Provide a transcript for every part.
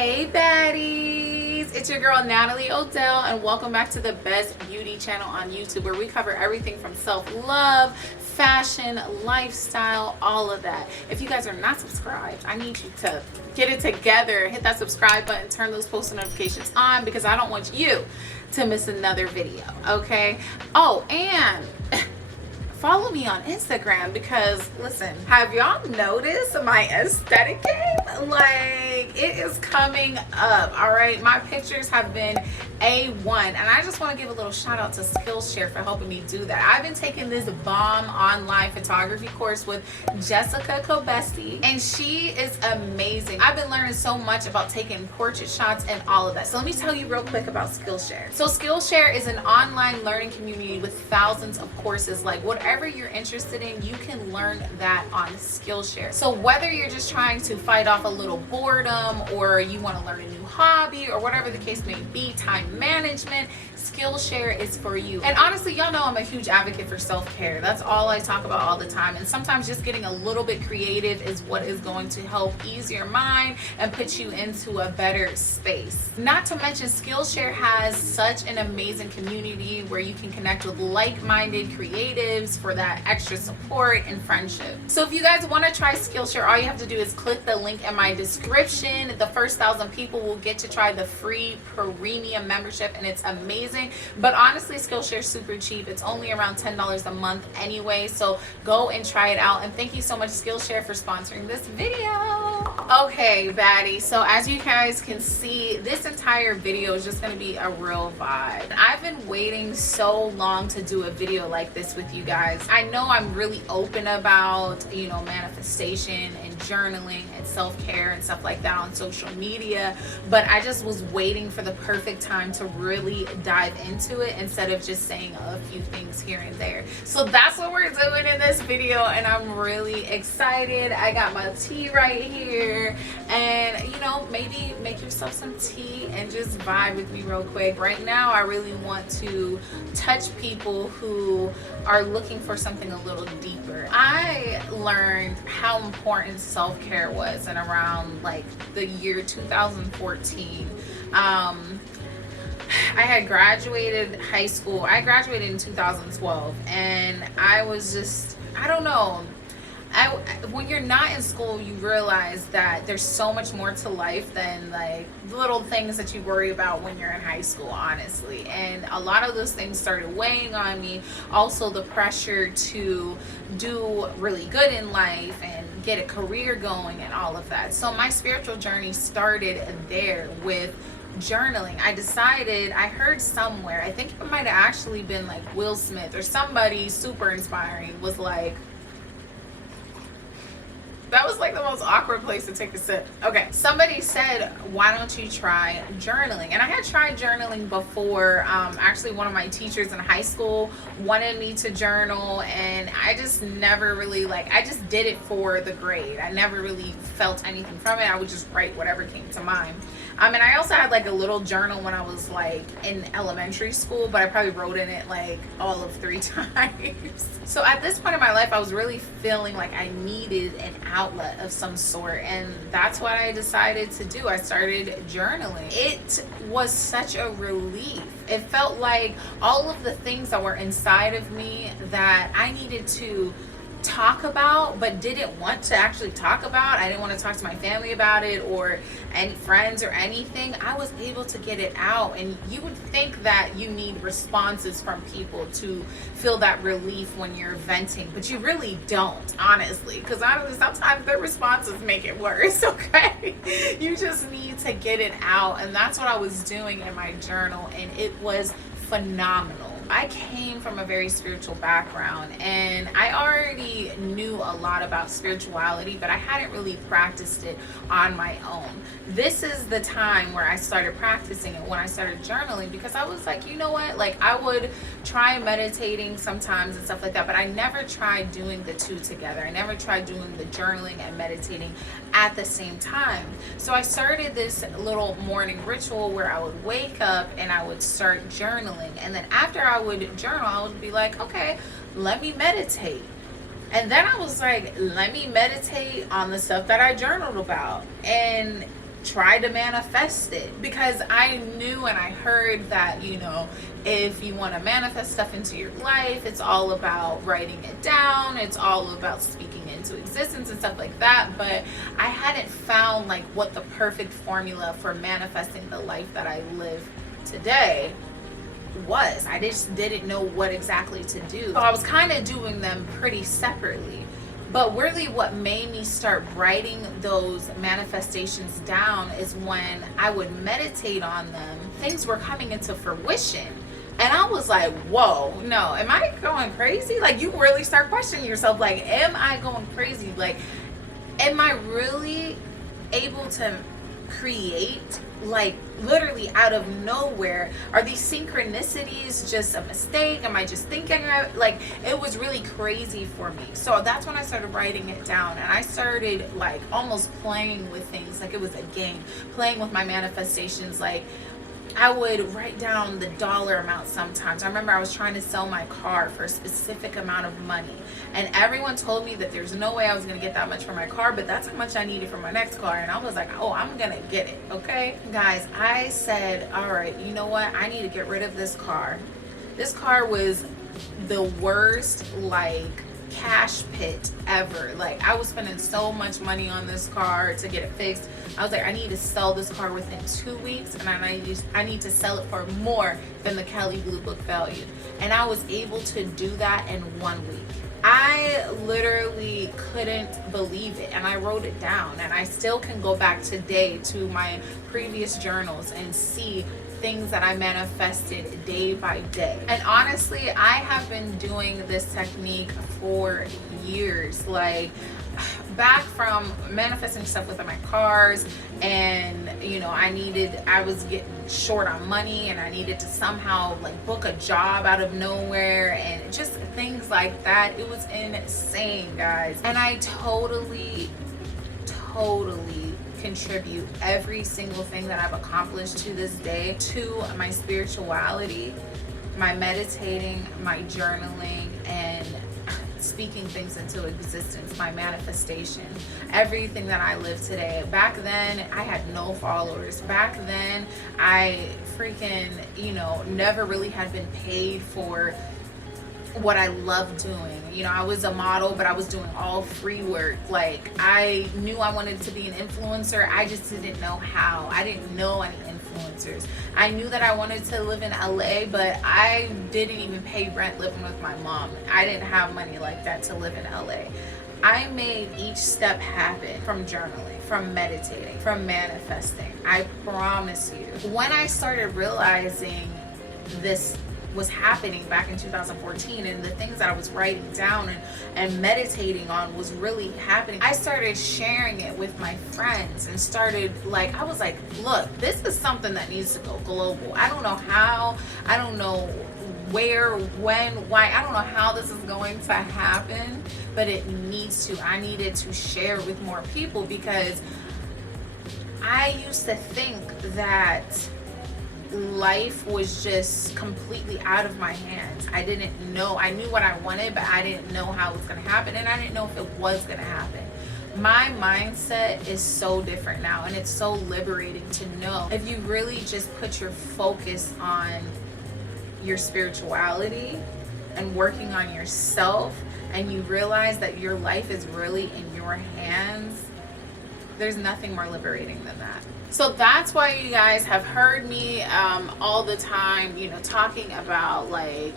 Hey baddies, it's your girl NATALIE ODELL and welcome back to the best beauty channel on YouTube where we cover everything from self-love, fashion, lifestyle, all of that. If you guys are not subscribed, I need you to get it together. Hit that subscribe button, turn those post notifications on because I don't want you to miss another video, okay? Oh, and follow me on Instagram because listen, have y'all noticed my aesthetic game? Like, it is coming up, all right? My pictures have been A1, and I just want to give a little shout out to Skillshare for helping me do that. I've been taking this bomb online photography course with Jessica Kobesi, and she is amazing. I've been learning so much about taking portrait shots and all of that. So let me tell you real quick about Skillshare. So Skillshare is an online learning community with thousands of courses. Like, whatever you're interested in, you can learn that on Skillshare. So whether you're just trying to fight off a little boredom or you want to learn a new hobby or whatever the case may be, time management, Skillshare is for you. And honestly, y'all know I'm a huge advocate for self-care. That's all I talk about all the time. And sometimes just getting a little bit creative is what is going to help ease your mind and put you into a better space. Not to mention, Skillshare has such an amazing community where you can connect with like-minded creatives for that extra support and friendship. So if you guys want to try Skillshare, all you have to do is click the link in my description. The first 1,000 people will get to try the free premium membership, and it's amazing. But honestly, Skillshare is super cheap. It's only around $10 a month anyway, so go and try it out. And thank you so much, Skillshare, for sponsoring this video. Okay, baddie, so as you guys can see, this entire video is just going to be a real vibe. I've been waiting so long to do a video like this with you guys. I know I'm really open about, you know, manifestation and journaling and self-care and stuff like that on social media, but I just was waiting for the perfect time to really dive into it instead of just saying a few things here and there. So that's what we're doing in this video, and I'm really excited. I got my tea right here, and you know, maybe make yourself some tea and just vibe with me real quick. Right now, I really want to touch people who are looking for something a little deeper. I learned how important self-care was in around like the year 2014. I had graduated high school. I graduated in 2012, and I was just, I don't know. When you're not in school, you realize that there's so much more to life than like little things that you worry about when you're in high school, honestly. And a lot of those things started weighing on me. Also, the pressure to do really good in life and get a career going and all of that. So my spiritual journey started there with journaling. I decided, I heard somewhere, I think it might have actually been like Will Smith or somebody super inspiring was like, that was like the most awkward place to take a sip. Okay, somebody said, why don't you try journaling? And I had tried journaling before. Actually, one of my teachers in high school wanted me to journal, and I just never really, like, I just did it for the grade. I never really felt anything from it. I would just write whatever came to mind. And I also had like a little journal when I was like in elementary school, but I probably wrote in it like all of 3 times. So at this point in my life, I was really feeling like I needed an outlet of some sort, and that's what I decided to do. I started journaling. It was such a relief. It felt like all of the things that were inside of me that I needed to talk about but didn't want to actually talk about. I didn't want to talk to my family about it or any friends or anything. I was able to get it out, and you would think that you need responses from people to feel that relief when you're venting, but you really don't, honestly, because honestly sometimes their responses make it worse. Okay, you just need to get it out, and that's what I was doing in my journal, and it was phenomenal. I came from a very spiritual background, and I already knew a lot about spirituality, but I hadn't really practiced it on my own. This is the time where I started practicing it, when I started journaling, because I was like, you know what, like I would try meditating sometimes and stuff like that, but I never tried doing the two together. I never tried doing the journaling and meditating at the same time. So I started this little morning ritual where I would wake up and I would start journaling, and then after I would journal, I would be like, okay, let me meditate. And then I was like, let me meditate on the stuff that I journaled about. And try to manifest it, because I knew and I heard that, you know, if you want to manifest stuff into your life, it's all about writing it down, it's all about speaking into existence and stuff like that. But I hadn't found like what the perfect formula for manifesting the life that I live today was. I just didn't know what exactly to do. So I was kind of doing them pretty separately. But really what made me start writing those manifestations down is when I would meditate on them, things were coming into fruition. And I was like, whoa, no, am I going crazy? Like, you really start questioning yourself, like, am I going crazy? Like, am I really able to create, like, literally out of nowhere? Are these synchronicities just a mistake? Am I just thinking like, it was really crazy for me. So that's when I started writing it down, and I started like almost playing with things like it was a game, playing with my manifestations. Like, I would write down the dollar amount sometimes. I remember I was trying to sell my car for a specific amount of money, and everyone told me that there's no way I was going to get that much for my car, but that's how much I needed for my next car. And I was like, oh, I'm going to get it. Okay, guys, I said, all right, you know what? I need to get rid of this car. This car was the worst, like, cash pit ever. Like, I was spending so much money on this car to get it fixed. I was like, I need to sell this car within 2 weeks, and I need to sell it for more than the Kelley Blue Book value. And I was able to do that in 1 week. I literally couldn't believe it, and I wrote it down, and I still can go back today to my previous journals and see things that I manifested day by day. And honestly, I have been doing this technique for years. Like, back from manifesting stuff with my cars, and you know, I was getting short on money, and I needed to somehow like book a job out of nowhere, and just things like that. It was insane, guys. And I totally contribute every single thing that I've accomplished to this day to my spirituality, my meditating, my journaling, and speaking things into existence, my manifestation, everything that I live today. Back then, I had no followers. Back then, I freaking, you know, never really had been paid for what I love doing. You know, I was a model, but I was doing all free work. Like, I knew I wanted to be an influencer. I just didn't know how. I didn't know any influencers. I knew that I wanted to live in LA, but I didn't even pay rent living with my mom. I didn't have money like that to live in LA. I made each step happen from journaling, from meditating, from manifesting. I promise you. When I started realizing this was happening back in 2014, and the things that I was writing down and meditating on was really happening, I started sharing it with my friends, and started, like, I was like, look, this is something that needs to go global. I don't know how, I don't know where, when, why, I don't know how this is going to happen, but it needs to. I needed to share with more people, because I used to think that life was just completely out of my hands. I didn't know. I knew what I wanted, but I didn't know how it was going to happen, and I didn't know if it was going to happen. My mindset is so different now, and it's so liberating to know if you really just put your focus on your spirituality and working on yourself, and you realize that your life is really in your hands, there's nothing more liberating than that. So that's why you guys have heard me all the time, you know, talking about like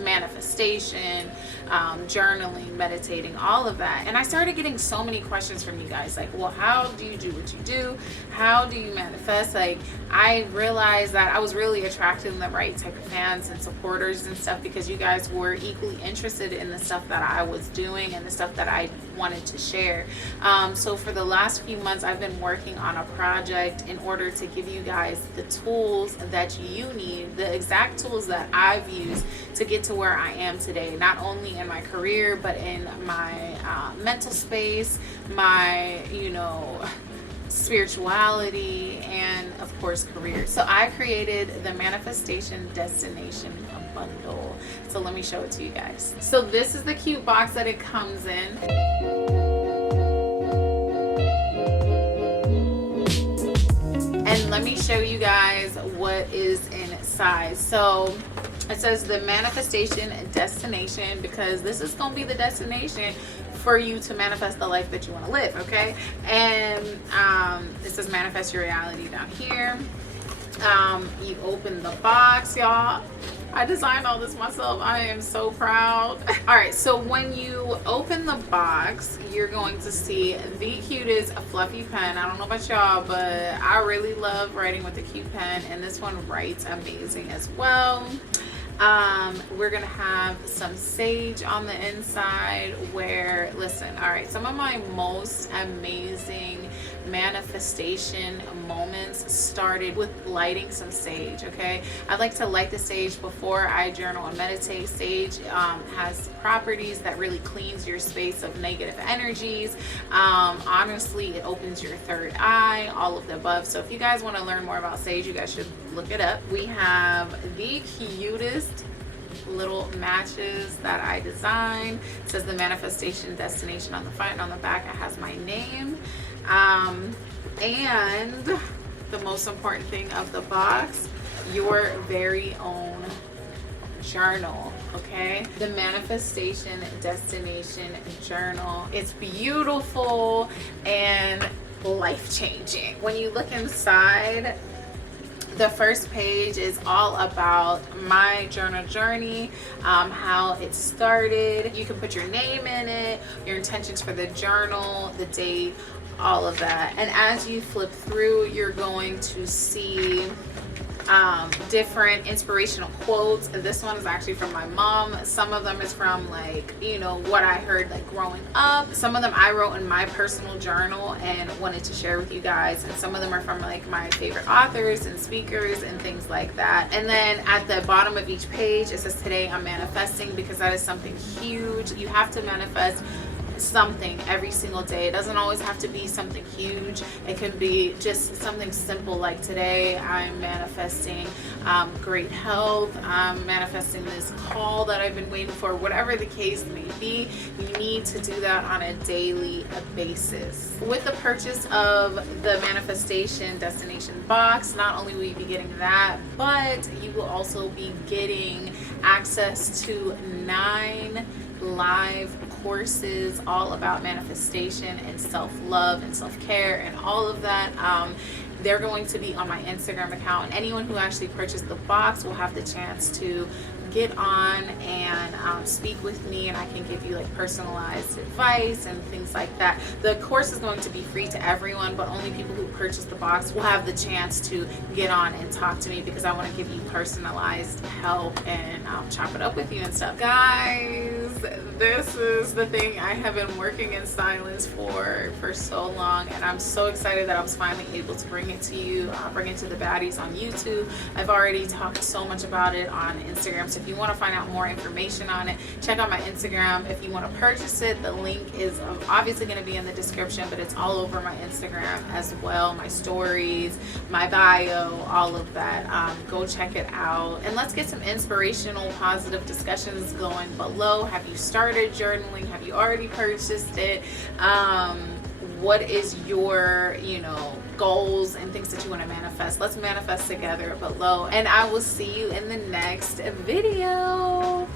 manifestation, journaling, meditating, all of that. And I started getting so many questions from you guys, like, well, how do you do what you do? How do you manifest? Like, I realized that I was really attracting the right type of fans and supporters and stuff, because you guys were equally interested in the stuff that I was doing and the stuff that I wanted to share. So for the last few months, I've been working on a project in order to give you guys the tools that you need, the exact tools that I've used to get to where I am today, not only in my career, but in my mental space, my, you know, spirituality, and of course career. So I created the Manifestation Destination Bundle. So let me show it to you guys. So this is the cute box that it comes in. And let me show you guys what is inside. So it says the manifestation destination, because this is going to be the destination for you to manifest the life that you want to live, okay? And it says manifest your reality down here. You open the box, y'all. I designed all this myself. I am so proud. All right, so when you open the box, you're going to see the cutest fluffy pen. I don't know about y'all, but I really love writing with a cute pen, and this one writes amazing as well. We're gonna have some sage on the inside where, listen, all right, some of my most amazing manifestation moments started with lighting some sage, okay? I like to light the sage before I journal and meditate. Sage has properties that really cleans your space of negative energies. Honestly, it opens your third eye, all of the above. So if you guys want to learn more about sage, you guys should look it up. We have the cutest little matches that I designed. It says the manifestation destination on the front, and on the back it has my name. And the most important thing of the box, your very own journal, okay? The manifestation destination journal. It's beautiful and life-changing. When you look inside, the first page is all about my journal journey, how it started. You can put your name in it, your intentions for the journal, the date, all of that. And as you flip through, you're going to see different inspirational quotes. This one is actually from my mom. Some of them is from, like, you know, what I heard like growing up. Some of them I wrote in my personal journal and wanted to share with you guys, and some of them are from like my favorite authors and speakers and things like that. And then at the bottom of each page it says today I'm manifesting, because that is something huge. You have to manifest something every single day. It doesn't always have to be something huge. It can be just something simple, like today I'm manifesting great health. I'm manifesting this call that I've been waiting for. Whatever the case may be, you need to do that on a daily basis. With the purchase of the manifestation destination box, not only will you be getting that, but you will also be getting access to 9 live courses all about manifestation and self-love and self-care and all of that. They're going to be on my Instagram account, and anyone who actually purchased the box will have the chance to get on and speak with me, and I can give you like personalized advice and things like that. The course is going to be free to everyone, but only people who purchase the box will have the chance to get on and talk to me, because I want to give you personalized help and chop it up with you and stuff. Guys, this is the thing I have been working in silence for so long, and I'm so excited that I was finally able to bring it to you, bring it to the baddies on YouTube. I've already talked so much about it on Instagram, so if you want to find out more information on it, check out my Instagram. If you want to purchase it, the link is obviously going to be in the description, but it's all over my Instagram as well, my stories, my bio, all of that. Go check it out, and let's get some inspirational, positive discussions going below. Have you started journaling? Have you already purchased it? What is your, goals and things that you want to manifest? Let's manifest together below, and I will see you in the next video.